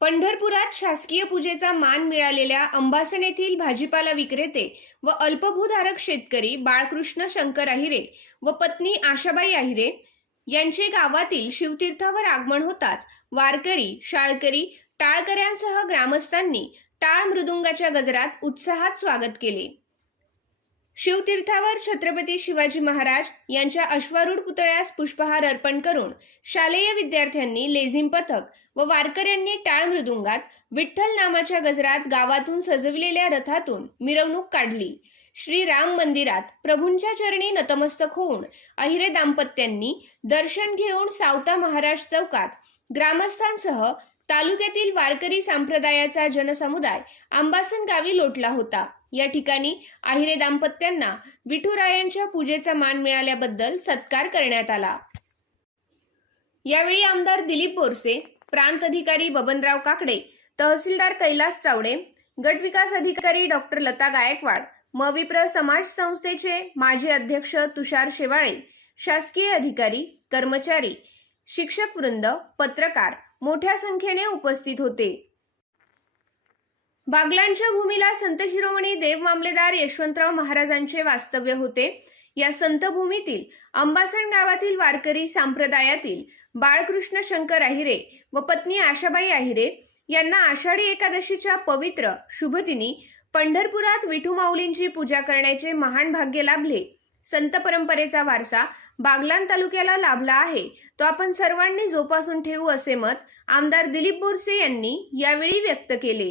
पंढरपुरात शासकीय पूजेचा मान मिळालेल्या अंबासन येथील भाजीपाला विक्रेते व अल्पभूधारक शेतकरी बाळकृष्ण शंकर अहिरे व पत्नी आशाबाई अहिरे यांचे गावातील शिवतीर्थावर आगमन होताच वारकरी शाळकरी टाळकऱ्यांसह ग्रामस्थांनी टाळ मृदुंगाच्या गजरात उत्साहात स्वागत केले. शिवतीर्थावर छत्रपती शिवाजी महाराज यांच्या अश्वारूढ पुतळ्यास पुष्पहार अर्पण करून शालेय विद्यार्थ्यांनी लेझिम पथक व वारकऱ्यांनी टाळ मृदुंगात विठ्ठल नामाच्या गजरात गावातून सजविलेल्या रथातून मिरवणूक काढली. श्री राम मंदिरात प्रभूंच्या चरणी नतमस्तक होऊन अहिरे दाम्पत्यांनी दर्शन घेऊन सावता महाराज चौकात ग्रामस्थांसह तालुक्यातील वारकरी संप्रदायाचा जनसमुदाय आंबासन गावी लोटला होता. या ठिकाणी आहिरे दाम्पत्यांना विठुरायांच्या पूजेचा मान मिळाल्याबद्दल सत्कार करण्यात आला. यावेळी आमदार दिलीप बोरसे प्रांत अधिकारी बबनराव काकडे तहसीलदार कैलास चावडे गट विकास अधिकारी डॉक्टर लता गायकवाड मविप्र समाज संस्थेचे माजी अध्यक्ष तुषार शेवाळे शासकीय अधिकारी कर्मचारी शिक्षक वृंद पत्रकार मोठ्या संख्येने उपस्थित होते. बागलांच्या भूमीला संत शिरोमणी देव मामलेदार यशवंतराव महाराजांचे वास्तव्य होते. या संतभूमीतील अंबासण गावातील वारकरी संप्रदायातील बाळकृष्ण शंकर अहिरे व पत्नी आशाबाई अहिरे यांना आषाढी एकादशीच्या पवित्र शुभदिनी पंढरपुरात विठू माऊलींची पूजा करण्याचे महान भाग्य लाभले. संत परंपरेचा वारसा बागलान तालुक्याला लाभला आहे. तो आपण सर्वांनी जोपासून ठेवू असे मत आमदार दिलीप बोरसे यांनी यावेळी व्यक्त केले.